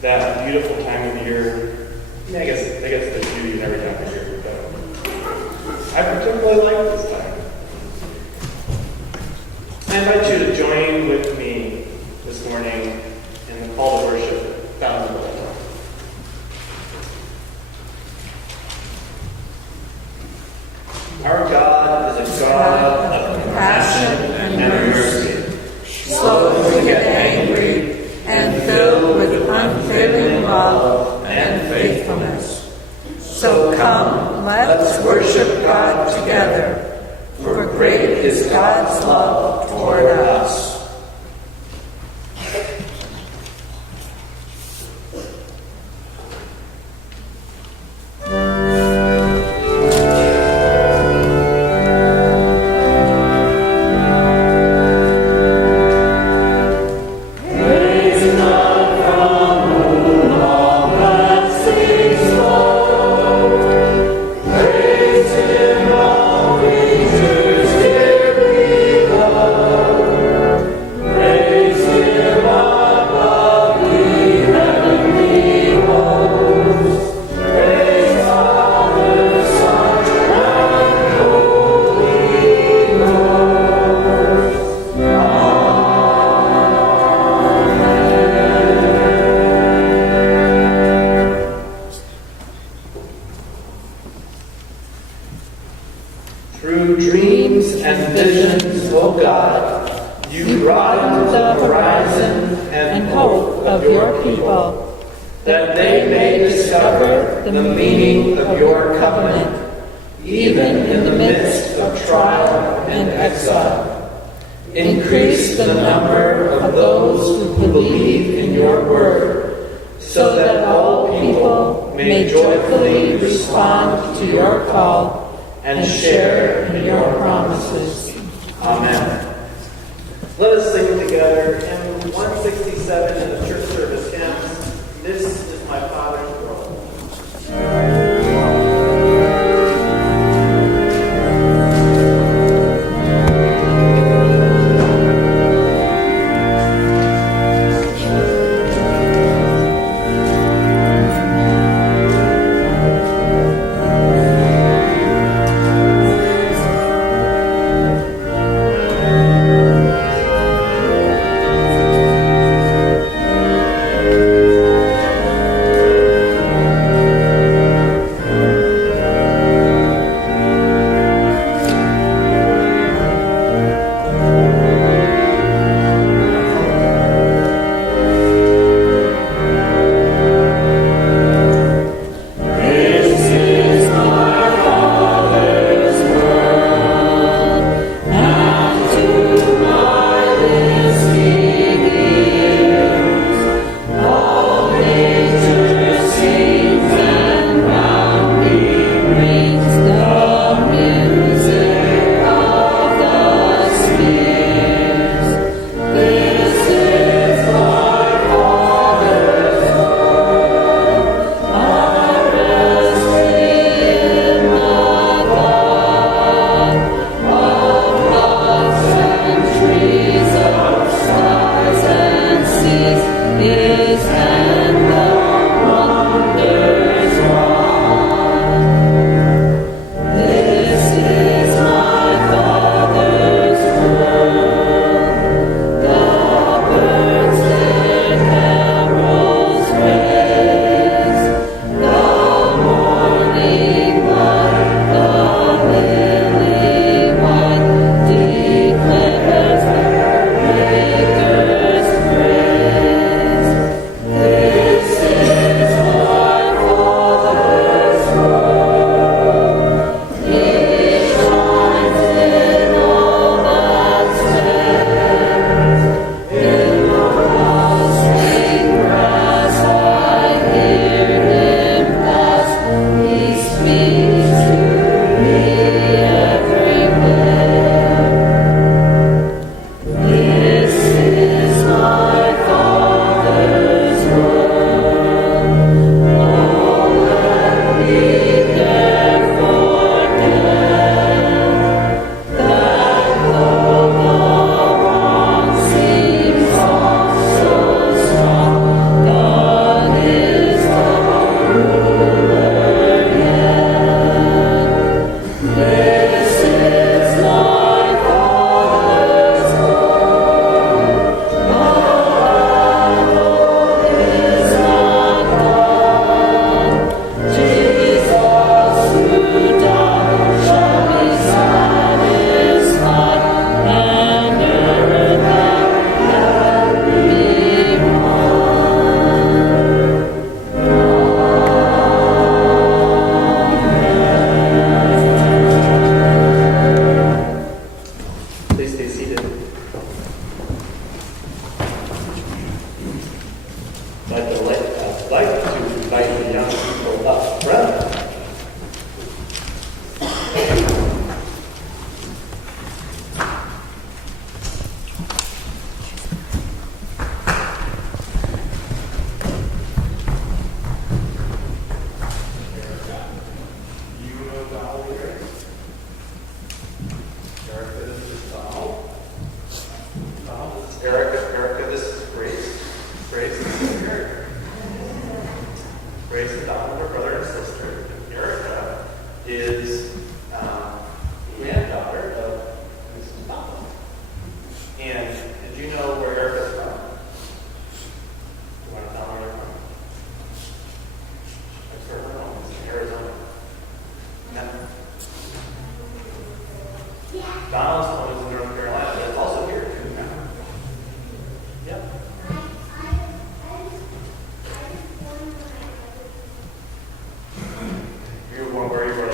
that beautiful time of year. I guess there's beauty in every time of year, but I particularly like this time. I invite you to join with me this morning in the call to worship found in the Bible. Our God is a God of compassion and mercy, slow to get angry, and filled with unfailing love and faithfulness. So come, let's worship God together, for great is God's love toward us. Through dreams and visions, O God, you broadened the horizon and hope of your people, that they may discover the meaning of your covenant, even in the midst of trial and exile. Increase the number of those who believe in your word, so that all people may joyfully respond to your call and share in your promises. Amen. Let us sing together hymn 167 in the church service hymns, This is My Father's World. Thank Grace and Donald are brother and sister. And Erica is the granddaughter of Mrs. Donald. And did you know where Erica's from? You want to tell me where you're from? That's where her home is, in Arizona. Yeah. Donald's home is in North Carolina, but it's also here too now. Yep. You were born where you were.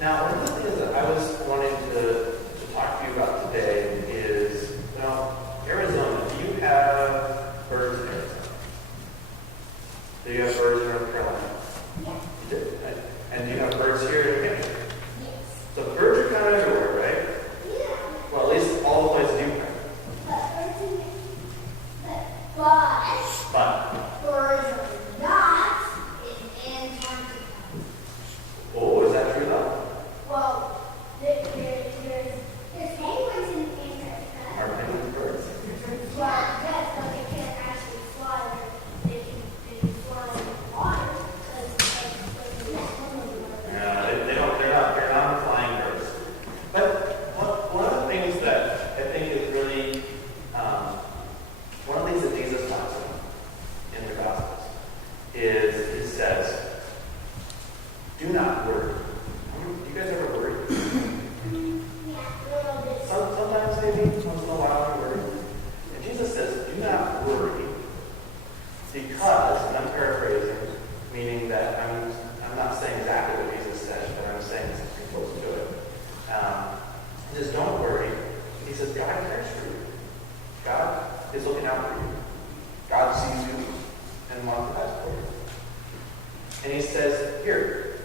Now, one of the things that I was wanting to talk to you about today is, Arizona. Do you have birds in Arizona? Do you have birds in North Carolina? Yeah. You do? Right? And do you have birds here in New Hampshire? Yes. So birds are kind of everywhere, right? Yeah. Well, at least all the places you can. But Birds are not in Antarctica. oh, is that true though? Well, there's penguins in Antarctica. Are penguins birds? Well, yes, but they can't actually fly. They can fly in the water because Yeah, they're not flying birds. But one of the things that I think is really one of the things that Jesus talks about in the Gospels is he says, do not worry. Do you guys ever worry? Sometimes maybe, once in a while you worry. And Jesus says, do not worry because, and I'm paraphrasing, meaning that I'm not saying exactly what Jesus said, but I'm saying something close to it. He says, don't worry. He says, God cares for you. God is looking out for you. God sees you and wants the best for you. And he says, here,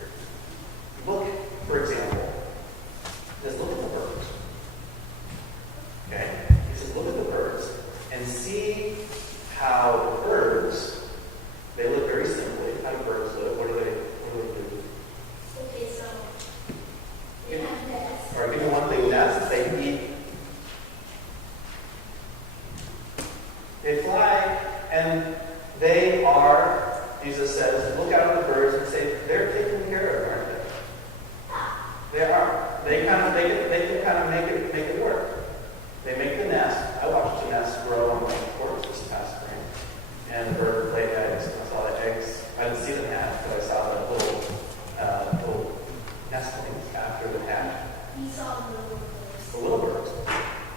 look, for example, he says, look at the birds. Okay? He says, look at the birds and see how the birds, they live very simply. How do birds live? What do they do? Okay, so they have nests. Or give me one thing, nests, they eat. They fly, and they are, Jesus says, look out at the birds and say, they're taken care of, aren't they? They are. They can kind of make it work. They make the nest. I watched the nest grow on my porch this past spring. And the bird laid eggs. And I saw the eggs. I didn't see the hatch, but I saw the little nestlings after the hatch. You saw the The little birds.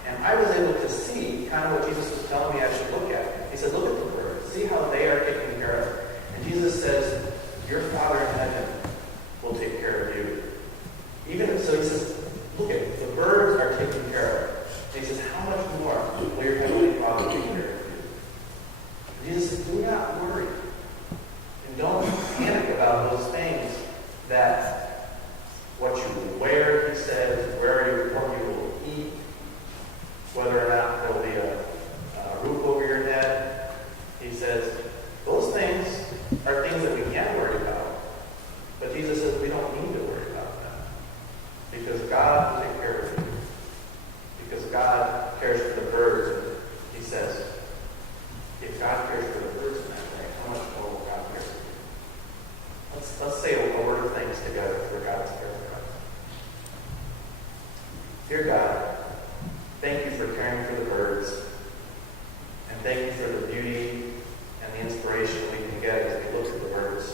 And I was able to see kind of what Jesus was telling me I should look at. He said, look at the birds. See how they are taken care of. And Jesus says, your Father in heaven will take care of you. Even so, he says, look at it. The birds are taken care of. And he says, how much more will your Heavenly Father take care of you? And Jesus says, do not worry. And don't panic about those things that what you will wear, he says, what you will eat, whether or not there will be a roof over your head. He says, those things are things that we can worry about. But Jesus says we don't need to worry about them. Because God will take care of you. Because God cares for the birds. And he says, if God cares for the birds in that way, how much more will God care for you? Let's say a word of thanks together for God's care for us. Dear God, thank you for caring for the birds. And thank you for the beauty and the inspiration we can get as we look at the birds.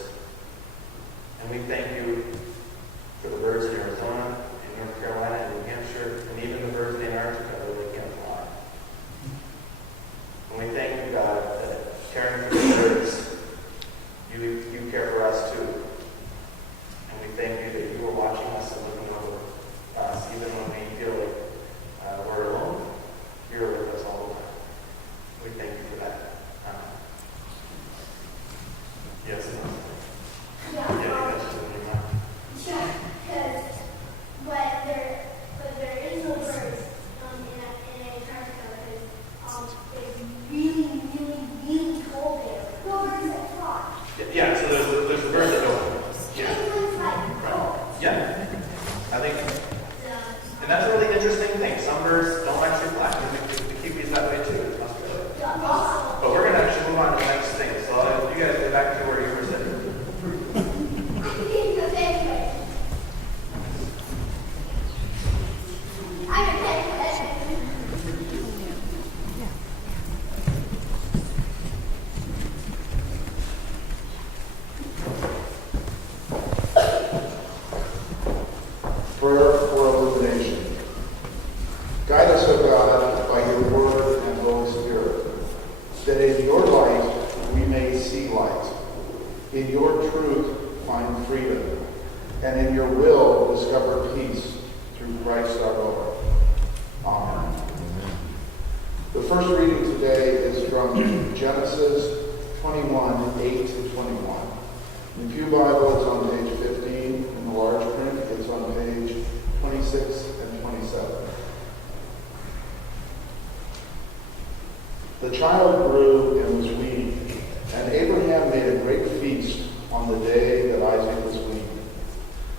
And we thank you for the birds in Arizona, in North Carolina, and New Hampshire, and even the birds in Antarctica that they can't fly. And we thank you, God, that caring for the birds, you care for us too. And we thank you that you are watching us and looking over us, even when we feel like we're alone. You're with us all the time. We thank you for that. Yes, no. Yeah, because In your truth find freedom, and in your will discover peace through Christ our Lord. Amen. The first reading today is from Genesis 21, 8 to 21. In the Pew Bible, it's on page 15. In the large print, it's on page 26 and 27. The child grew and was weaned, and Abraham made a great feast on the day that Isaac was weaned.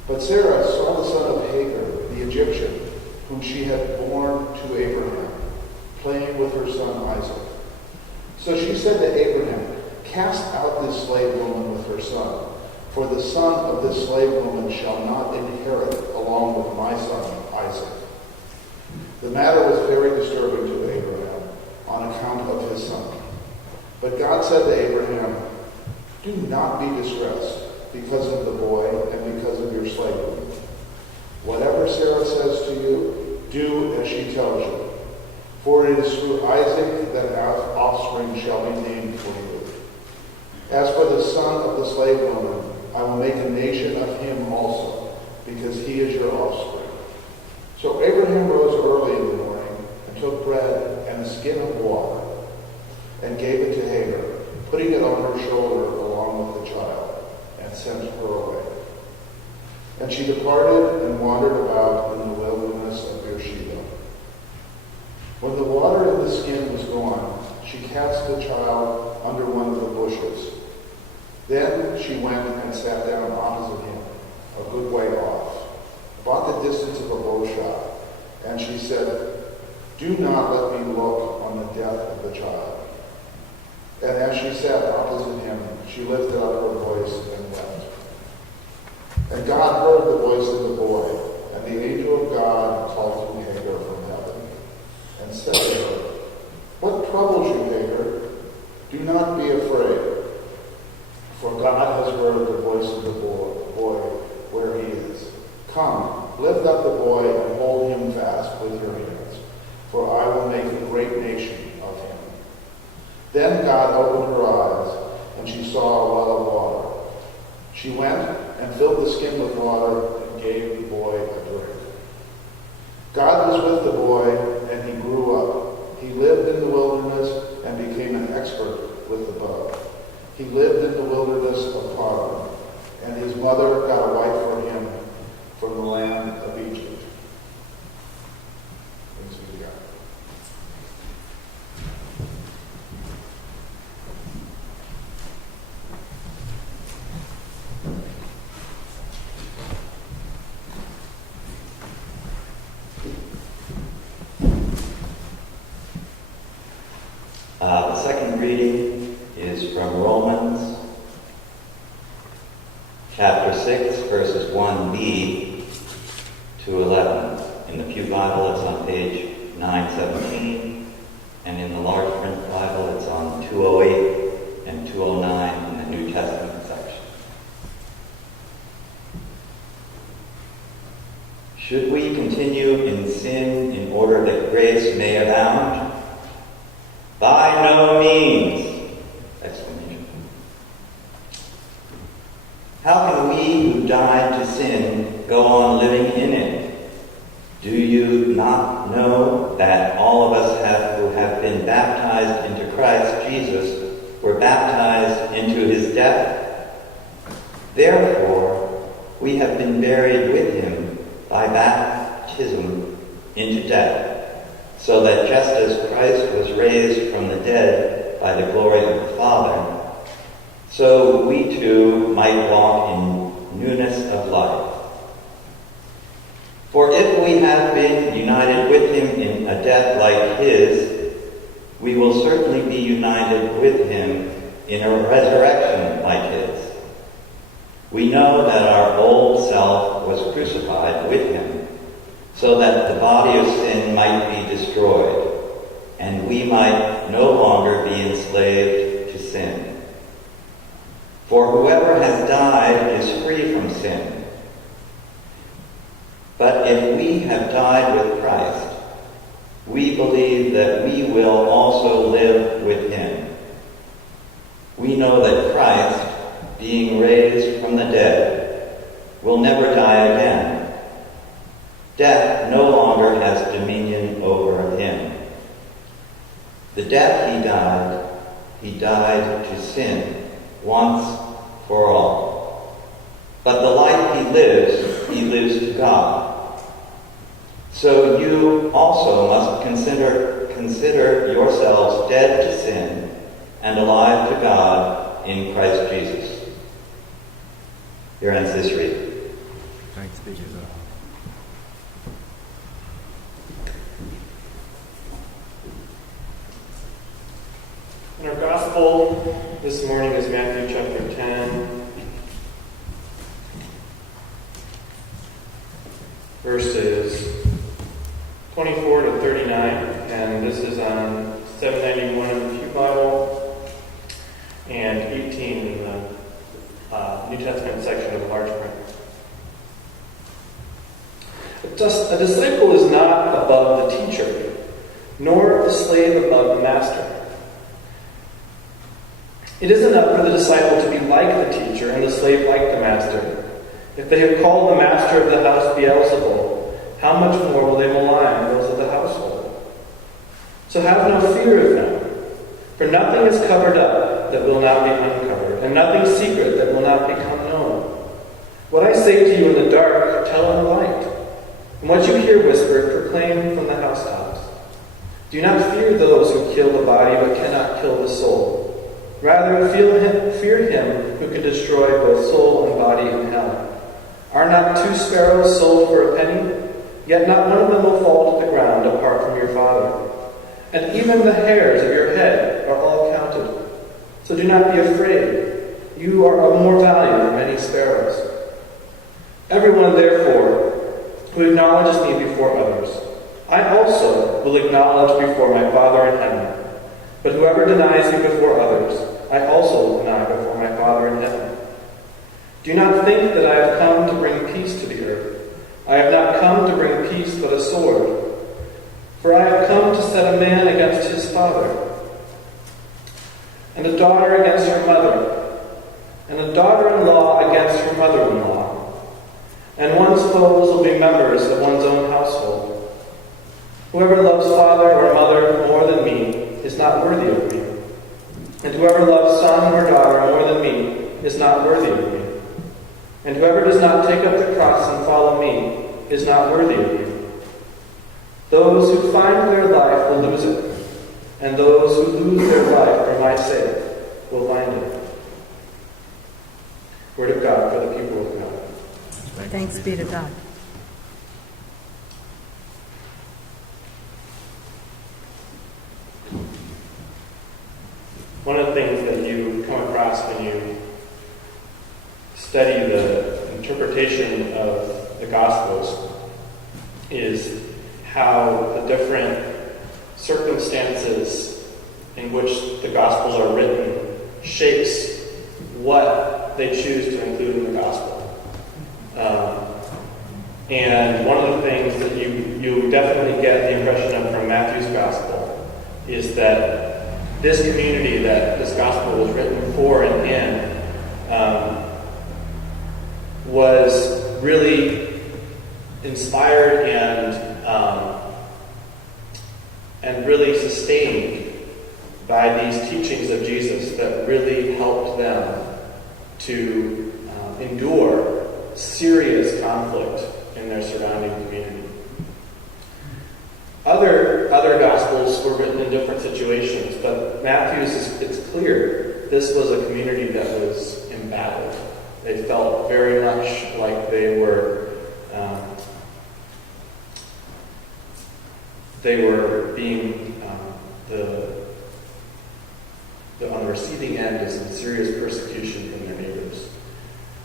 But Sarah saw the son of Hagar, the Egyptian, whom she had borne to Abraham, playing with her son Isaac. So she said to Abraham, "Cast out this slave woman with her son, for the son of this slave woman shall not inherit along with my son Isaac." The matter was very disturbing to Abraham on account of his son. But God said to Abraham, "Do not be distressed because of the boy and because of your slave woman. Whatever Sarah says to you, do as she tells you. For it is through Isaac that our offspring shall be named for you. As for the son of the slave woman, I will make a nation of him also, because he is your offspring." So Abraham rose early in the morning and took bread and a skin of water and gave it to Hagar, putting it on her shoulder along with the child, and sent her away. And she departed and wandered about in the wilderness of Beersheba. When the water in the skin was gone, she cast the child under one of the bushes. Then she went and sat down opposite him, a good way off, about the distance of a bow shot. And she said, "Do not let me look on the death of the child." And as she sat opposite him, she lifted up her voice and wept. And God heard the voice of the boy, and the angel of God called to Hagar from heaven, and said to her, "What troubles you, Hagar? Do not be afraid, for God has heard the voice of the boy where he is. Come, lift up the boy and hold him fast with your hands, for I will make a great nation of him." Then God opened her eyes, and she saw a well of water. She went and filled the skin with water and gave the boy a drink. God was with the boy, and he grew up. He lived in the wilderness and became an expert with the bow. He lived in the wilderness of Paran, and his mother got a wife for him from the land of Egypt. Thanks be to God. The second reading is from Romans chapter 6, verses 1b to 11. In the Pew Bible, it's on page 917, and in the large print Bible, it's on 208 and 209 in the New Testament section. Should we continue in sin in order that grace may abound? By no means! Exclamation. How can we who died to sin go on living in it? Do you not know that all of us who have been baptized into Christ Jesus were baptized into his death? Therefore, we have been buried with him by baptism into death, so that just as Christ was raised from the dead by the glory of the Father, so we too might walk in newness of life. For if we have been united with him in a death like his, we will certainly be united with him in a resurrection like his. We know that our old self was crucified with him, so that the body of sin might be destroyed, and we might no longer be enslaved to sin. For whoever has died is free from sin. But if we have died with Christ, we believe that we will also live with him. We know that Christ, being raised from the dead, will never die again. Death no longer has dominion over him. The death he died to sin once for all. But the life he lives to God. So you also must consider yourselves dead to sin and alive to God in Christ Jesus. Here ends this reading. Thanks be to God. And our gospel this morning is Matthew chapter 10, verses 24 to 39, and this is on 791 in the Pew Bible and 18 in the New Testament section of large print. A disciple is not above the teacher, nor the slave above the master. It is enough for the disciple to be like the teacher and the slave like the master. If they have called the master of the house Beelzebul, how much more will they malign those of the household? So have no fear of them, for nothing is covered up that will not be uncovered, and nothing secret that will not become known. What I say to you in the dark, tell in the light, and what you hear whispered, proclaim from the housetops. Do not fear those who kill the body but cannot kill the soul. Rather, fear him who can destroy both soul and body in hell. Are not 2 sparrows sold for a penny? Yet not one of them will fall to the ground apart from your Father. And even the hairs of your head are all counted. So do not be afraid. You are of more value than many sparrows. Everyone, therefore, who acknowledges me before others, I also will acknowledge before my Father in heaven. But whoever denies me before others, I also will deny before my Father in heaven. Do not think that I have come to bring peace to the earth. I have not come to bring peace, but a sword. For I have come to set a man against his father, and a daughter against her mother, and a daughter-in-law against her mother-in-law. And one's foes will be members of one's own household. Whoever loves father or mother more than me is not worthy of me. And whoever loves son or daughter more than me is not worthy of me. And whoever does not take up the cross and follow me is not worthy of me. Those who find their life will lose it, and those who lose their life for my sake will find it. Word of God for the people of God. Thanks be to God. One of the things that you come across when you study the interpretation of the Gospels is how the different circumstances in which the Gospels are written shapes what they choose to include in the Gospel. And one of the things that you definitely get the impression of from Matthew's Gospel is that this community that this Gospel was written for and in was really inspired and really sustained by these teachings of Jesus that really helped them to endure serious conflict in their surrounding community. Other Gospels were written in different situations, but Matthew's, it's clear, this was a community that was embattled. They felt very much like they were being on the receiving end of some serious persecution from their neighbors.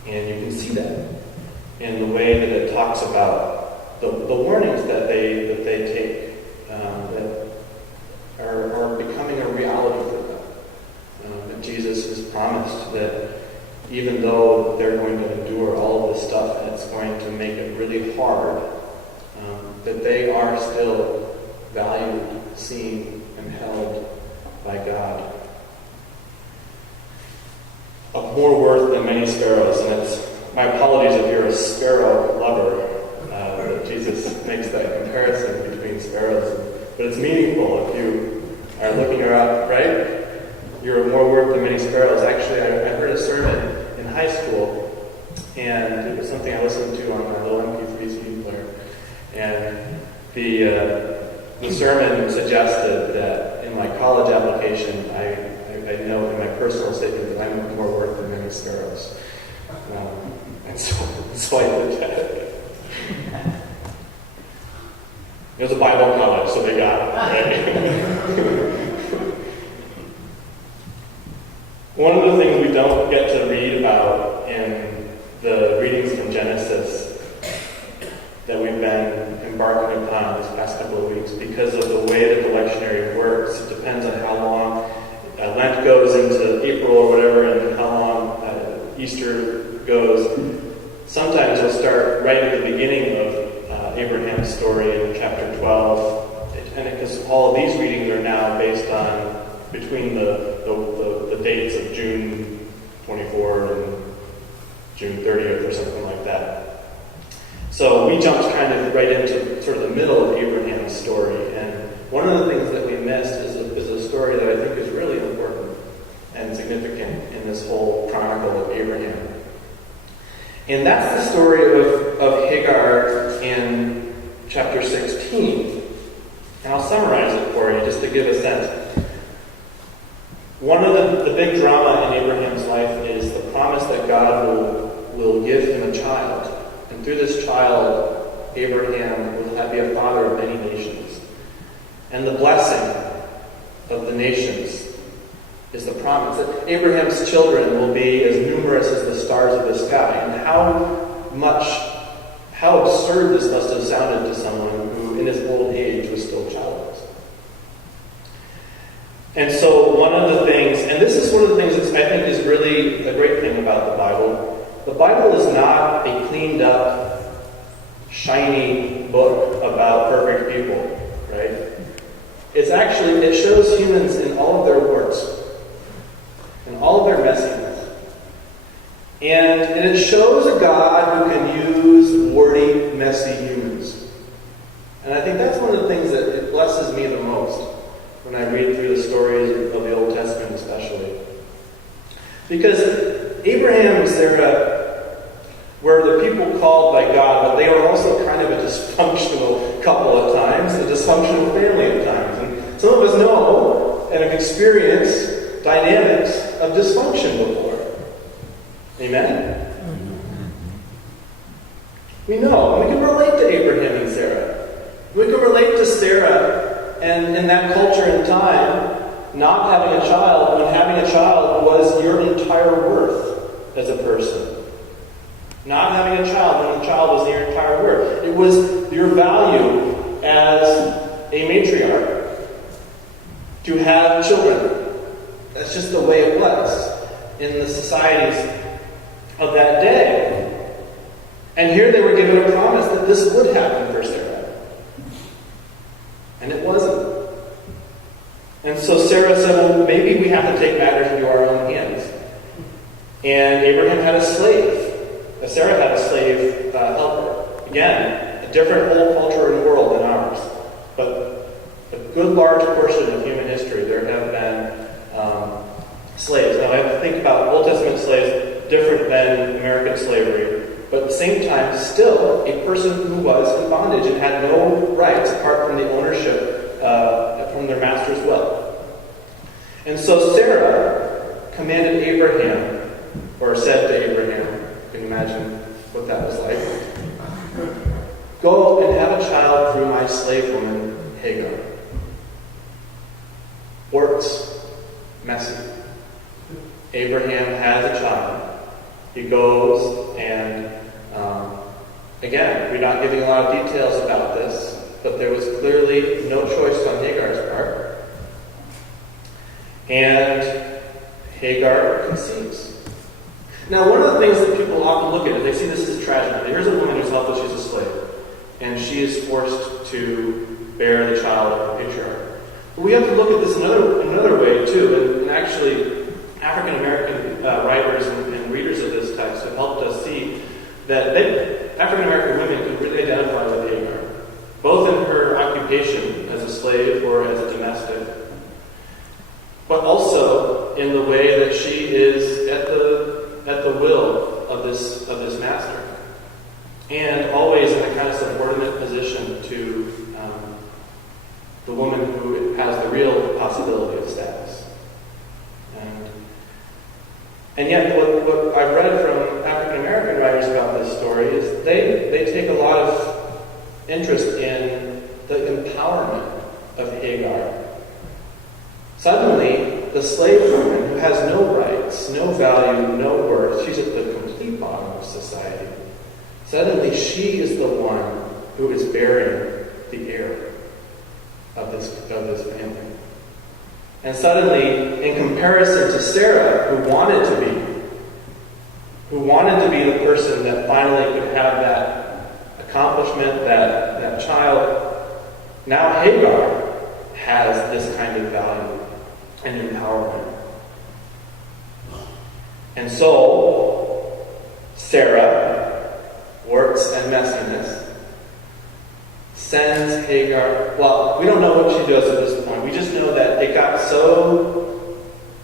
And you can see that in the way that it talks about the warnings that they take that are becoming a reality for them. That Jesus has promised that even though they're going to endure all of this stuff and it's going to make it really hard, that they are still valued, seen, and held by God. of more worth than many sparrows. And it's my apologies if you're a sparrow lover, that Jesus makes that comparison between sparrows. But it's meaningful if you are looking around, right? You're more worth than many sparrows. Actually, I heard a sermon in high school, and it was something I listened to on my little MP3 CD player. And the sermon suggested that in my college application, I know in my personal statement that I'm more worth than many sparrows. And so I did that. It was a Bible college, so they got it, right? One of the things we don't get to read about in the readings from Genesis that we've been embarking upon this past couple of weeks, because of the way that the lectionary works, it depends on how long Lent goes into April or whatever, and how long Easter goes. Sometimes we'll start right at the beginning of Abraham's story in chapter 12, and because all of these readings are now based on between the dates of June 24 and June 30th or something like that. So we jumped kind of right into sort of the middle of Abraham's story, and one of the things that we missed is a story that I think is really important and significant in this whole chronicle of Abraham. And that's the story of Hagar in chapter 16. And I'll summarize it for you just to give a sense. One of the big drama in Abraham's life is the promise that God will give him a child. And through this child, Abraham will be a father of many nations. And the blessing of the nations is the promise that Abraham's children will be as numerous as the stars of the sky. And how absurd this must have sounded to someone who in his old age was still childless. And so one of the things, and this is one of the things that I think is really a great thing about the Bible is not a cleaned up, shiny book about perfect people, right? It shows humans in all of their warts, in all of their messiness. And it shows a God who can use warty, messy humans. And I think that's one of the things that it blesses me the most when I read through the stories of the Old Testament especially. Because Abraham and Sarah were the people called by God, but they were also kind of a dysfunctional couple at times, a dysfunctional family at times. And some of us know and have experienced dynamics of dysfunction before. Amen? We know, and we can relate to Abraham and Sarah. We can relate to Sarah, and in that culture and time, not having a child, when having a child was your entire worth as a person. Not having a child when a child was your entire worth. It was your value as a matriarch to have children. That's just the way it was in the societies of that day. And here they were given a promise that this would happen for Sarah. And it wasn't. And so Sarah said, well, maybe we have to take matters into our own hands. And Abraham had a slave. Sarah had a slave helper. Again, a different whole culture and world than ours. But a good large portion of human history, there have been slaves. Now, I have to think about Old Testament slaves different than American slavery. But at the same time, still a person who was in bondage and had no rights apart from the ownership from their master's wealth. And so Sarah commanded Abraham, or said to Abraham, can you imagine what that was like? Go and have a child through my slave woman, Hagar. Works. Messy. Abraham has a child. He goes and, again, we're not giving a lot of details about this, but there was clearly no choice on Hagar's part. And Hagar conceives. Now, one of the things that people often look at is they see this as tragedy. Here's a woman who's helpless, she's a slave, and she is forced to bear the child of the patriarch. But we have to look at this another way, too, and actually, African American writers that African American women could really identify with Hagar, both in her occupation as a slave or as a domestic, but also in the way that she is at the will of this master, and always in a kind of subordinate position to the woman who has the real possibility of status. And yet, what I've read from African American writers about this story is they take a lot of interest in the empowerment of Hagar. Suddenly, the slave woman who has no rights, no value, no worth, she's at the complete bottom of society. Suddenly, she is the one who is bearing the heir of this family. And suddenly, in comparison to Sarah, who wanted to be the person that finally could have that accomplishment, that child, now Hagar has this kind of value and empowerment. And so, Sarah, warts and messiness, sends Hagar. Well, we don't know what she does at this point. We just know that it got so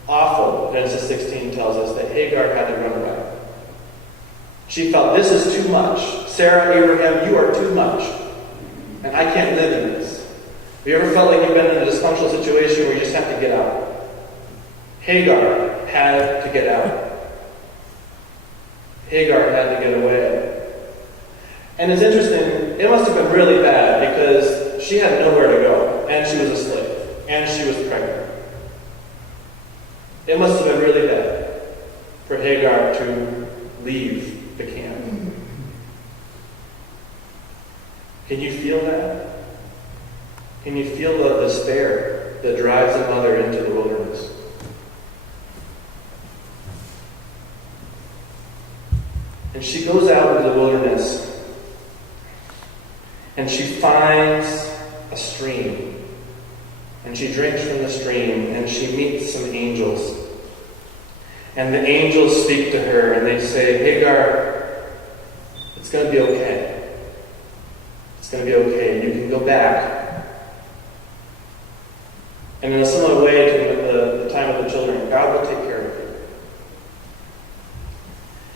awful, Genesis 16 tells us, that Hagar had to run away. She felt, this is too much. Sarah, Abraham, you are too much. And I can't live in this. Have you ever felt like you've been in a dysfunctional situation where you just have to get out? Hagar had to get out. Hagar had to get away. And it's interesting, it must have been really bad because she had nowhere to go, and she was a slave, and she was pregnant. It must have been really bad for Hagar to leave the camp. Can you feel that? Can you feel the despair that drives a mother into the wilderness? And she goes out into the wilderness and she finds a stream. And she drinks from the stream and she meets some angels. And the angels speak to her and they say, Hagar, it's going to be okay. It's going to be okay. You can go back. And in a similar way to the time of the children, God will take care of you.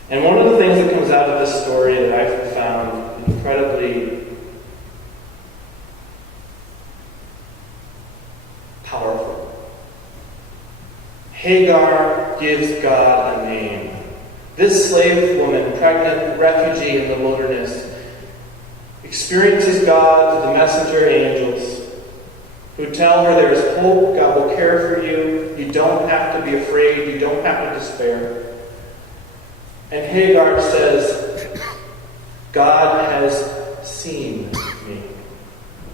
And one of the things that comes out of this story that I've found incredibly powerful. Hagar gives God a name. This slave woman, pregnant refugee in the wilderness, experiences God through the messenger angels who tell her there is hope, God will care for you, you don't have to be afraid, you don't have to despair. And Hagar says, God has seen me.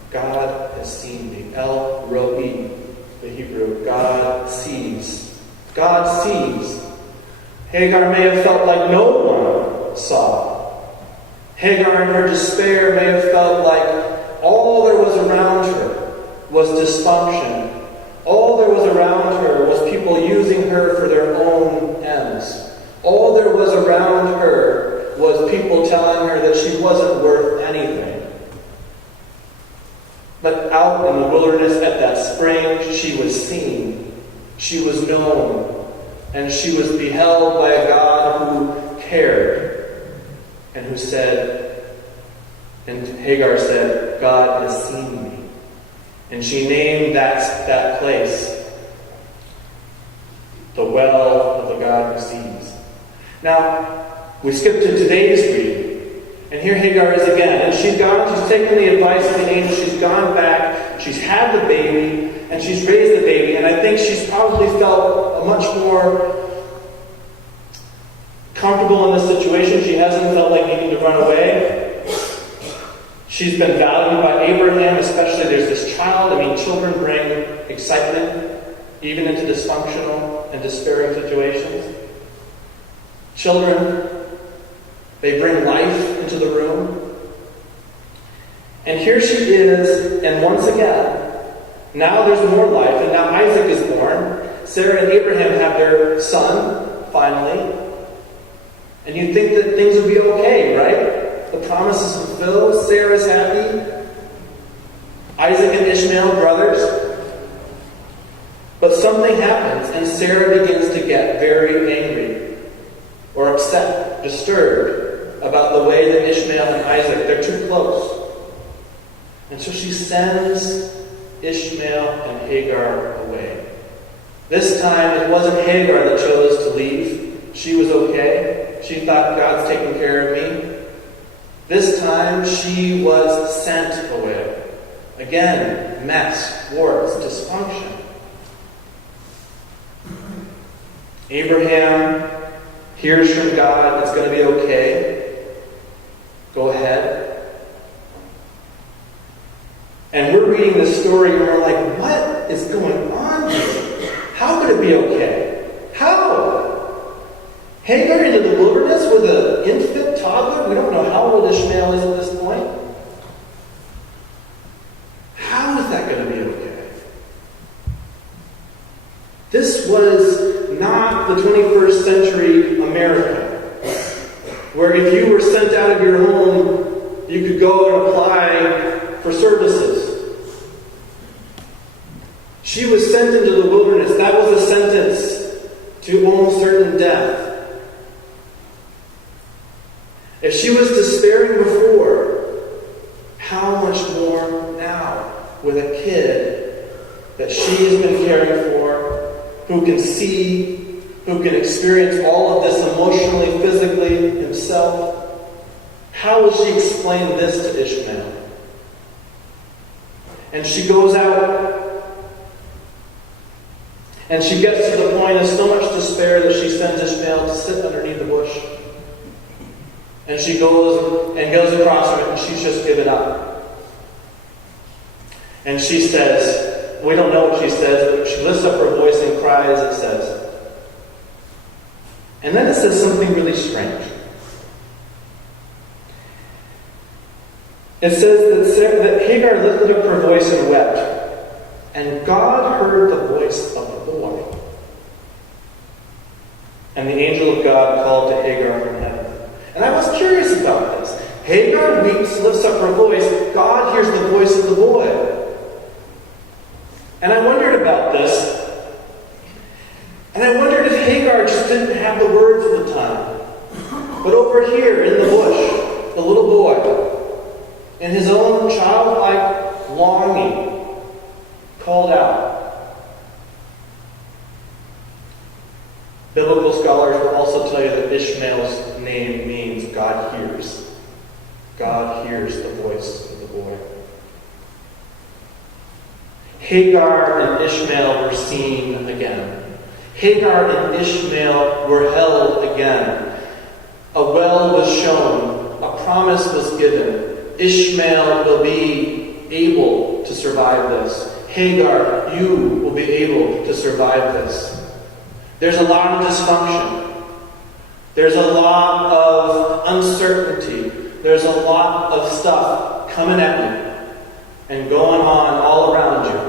God has seen me. El Roi, the Hebrew. God sees. God sees. Hagar may have felt like no one saw. Hagar in her despair may have felt like all there was around her was dysfunction. All there was around her was people using her for their own ends. All there was around her was people telling her that she wasn't worth anything. But out in the wilderness at that spring, she was seen. She was known. And she was beheld by a God who cared. And who said, and Hagar said, God has seen me. And she named that place the well of the God who sees. Now, we skip to today's reading. And here Hagar is again. And she's taken the advice of the angel. She's gone back. She's had the baby. And she's raised the baby. And I think she's probably felt much more comfortable in this situation. She hasn't felt like needing to run away. She's been valued by Abraham, especially there's this child. I mean, children bring excitement, even into dysfunctional and despairing situations. Children, they bring life into the room. And here she is, and once again, now there's more life, and now Isaac is born. Sarah and Abraham have their son, finally. And you'd think that things would be okay, right? The promise is fulfilled. Sarah's happy. Isaac and Ishmael, brothers. But something happens, and Sarah begins to get very angry or upset, disturbed about the way that Ishmael and Isaac, they're too close. And so she sends Ishmael and Hagar away. This time, it wasn't Hagar that chose to leave. She was okay. She thought, God's taking care of me. This time, she was sent away. Again, mess, warts, dysfunction. Abraham hears from God, it's going to be okay. Go ahead. And we're reading this story and we're like, what is going on here? How could it be okay? How? Hagar into the wilderness with an infant toddler? We don't know how old Ishmael is at this point. How is that going to be okay? This was not the 21st century America, where if you were sent out of your home, you could go and apply for services. She was sent into the wilderness. That was a sentence to almost certain death. If she was despairing before, how much more now with a kid that she has been caring for, who can see, who can experience all of this emotionally, physically himself? How will she explain this to Ishmael? And she goes out, and she gets to the point of so much despair that she sends Ishmael to sit underneath the bush. And she goes across from it, and she's just given up. And she says, we don't know what she says, but she lifts up her voice and cries, it says. And then it says something really strange. It says that Hagar lifted up her voice and wept, and God heard the voice of the boy. And the angel of God called to Hagar from heaven. And I was curious about this. Hagar weeps, lifts up her voice. God hears the voice of the boy. And I wondered about this. And I wondered if Hagar just didn't have the words at the time. But over here in the bush, the little boy, in his own childlike longing, called out. Biblical scholars will also tell you that Ishmael's name means God hears. God hears the voice of the boy. Hagar and Ishmael were seen again. Hagar and Ishmael were held again. A well was shown. A promise was given. Ishmael will be able to survive this. Hagar, you will be able to survive this. There's a lot of dysfunction. There's a lot of uncertainty. There's a lot of stuff coming at you and going on all around you.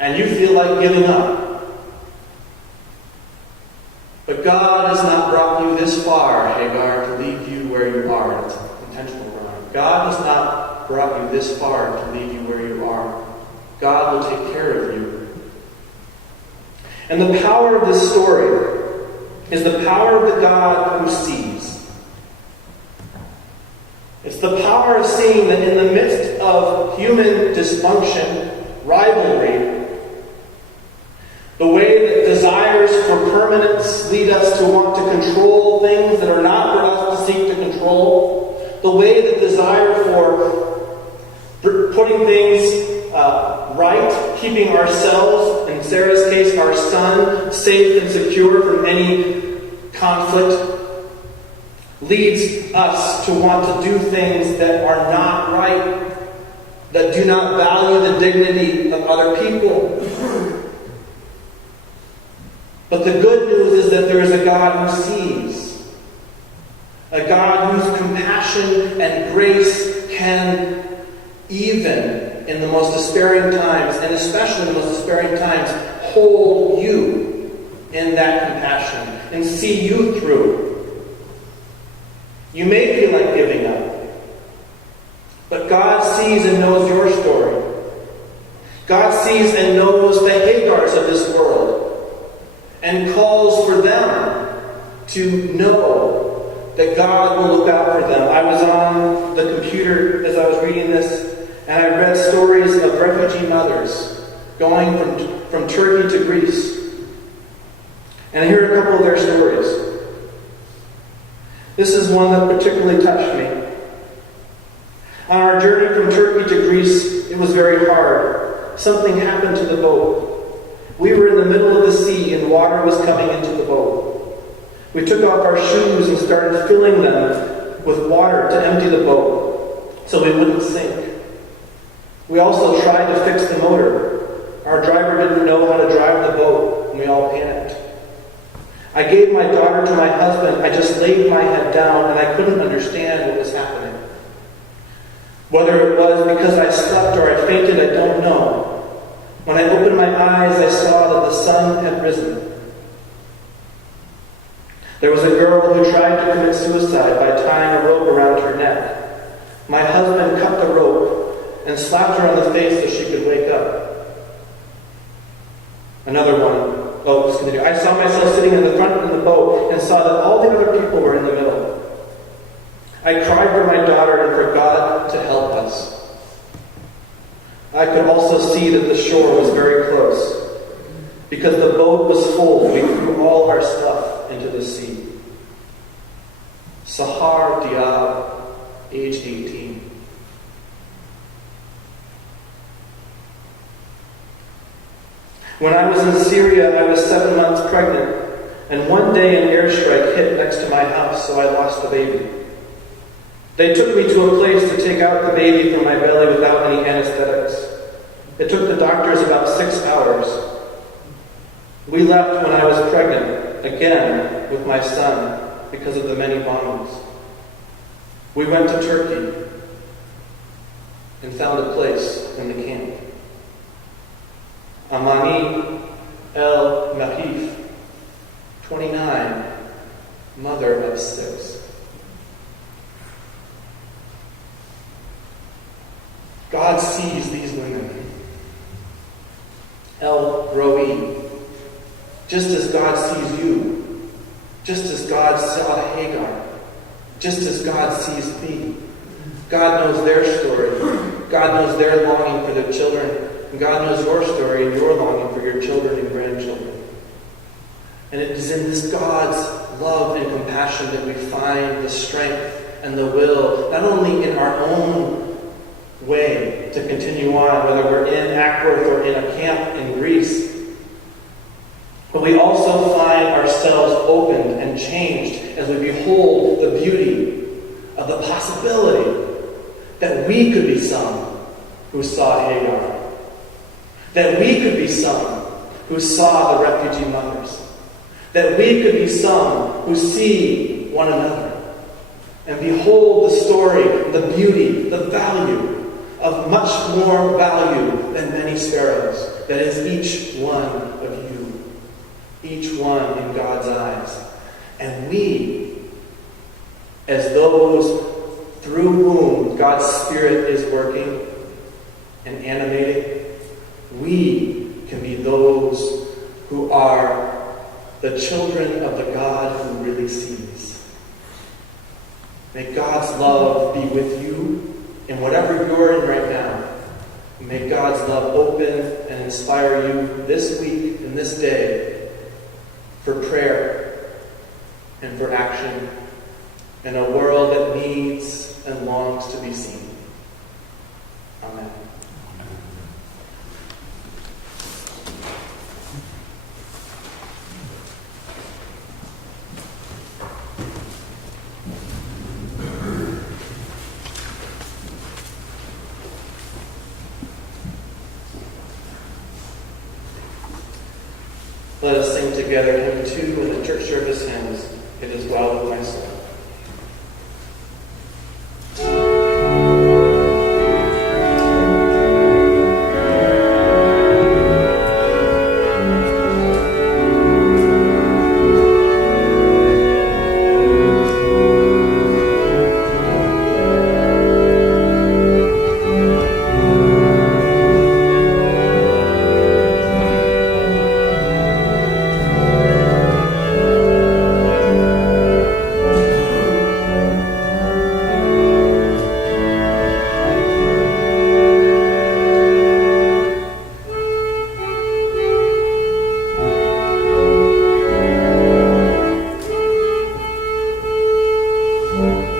And you feel like giving up. But God has not brought you this far, Hagar, to leave you where you are. It's intentional rhyme. God has not brought you this far to leave you where you are. God will take care of you. And the power of this story is the power of the God who sees. It's the power of seeing that in the midst of human dysfunction, rivalry, the way that desires for permanence lead us to want to control things that are not for us to seek to control, the way that desire for putting things right, keeping ourselves, in Sarah's case, our son, safe and secure from any conflict, leads us to want to do things that are not right, that do not value the dignity of other people. But the good news is that there is a God who sees, a God whose compassion and grace can, even in the most despairing times, and especially in the most despairing times, hold you in that compassion and see you through. sees and knows the Hagars of this world and calls for them to know that God will look out for them. I was on the computer as I was reading this, and I read stories of refugee mothers going from Turkey to Greece. And I hear a couple of their stories. This is one that particularly touched me. On our journey from Turkey to Greece, it was very hard. Something happened to the boat. We were in the middle of the sea and water was coming into the boat. We took off our shoes and started filling them with water to empty the boat so we wouldn't sink. We also tried to fix the motor. Our driver didn't know how to drive the boat and we all panicked. I gave my daughter to my husband. I just laid my head down and I couldn't understand what was happening. Whether it was because I slept or I fainted, I don't know. When I opened my eyes, I saw that the sun had risen. There was a girl who tried to commit suicide by tying a rope around her neck. My husband cut the rope and slapped her on the face so she could wake up. Another one. I saw myself sitting in the front of the boat and saw that all the other people were in the middle. I cried for my daughter and for God to help us. I could also see that the shore was very close. Because the boat was full, we threw all our stuff into the sea. Sahar Diab, age 18. When I was in Syria, I was 7 months pregnant, and one day an airstrike hit next to my house, so I lost the baby. They took me to a place to take out the baby from my belly without any anesthetics. It took the doctors about 6 hours. We left when I was pregnant, again with my son, because of the many bombings. We went to Turkey and found a place in the camp. Amani El Mahif, 29, mother of 6. God sees these women. El Roi, just as God sees you, just as God saw Hagar, just as God sees me. God knows their story. God knows their longing for their children. And God knows your story and your longing for your children and grandchildren. And it is in this God's love and compassion that we find the strength and the will, not only in our own way to continue on, whether we're in Ackworth or in a camp in Greece, but we also find ourselves opened and changed as we behold the beauty of the possibility that we could be some who saw Hagar. That we could be some who saw the refugee mothers. That we could be some who see one another. And behold the story, the beauty, the value of much more value than many sparrows. That is each one of you. Each one in God's eyes. And we, as those through whom God's Spirit is working and animating, we can be those who are the children of the God who really sees. May God's love be with you in whatever you're in right now. May God's love open and inspire you this week and this day for prayer and for action in a world that needs and longs to be seen. Amen. Let us sing together hymn 2 in the church service hymns, It Is Well With My Soul. It Amen.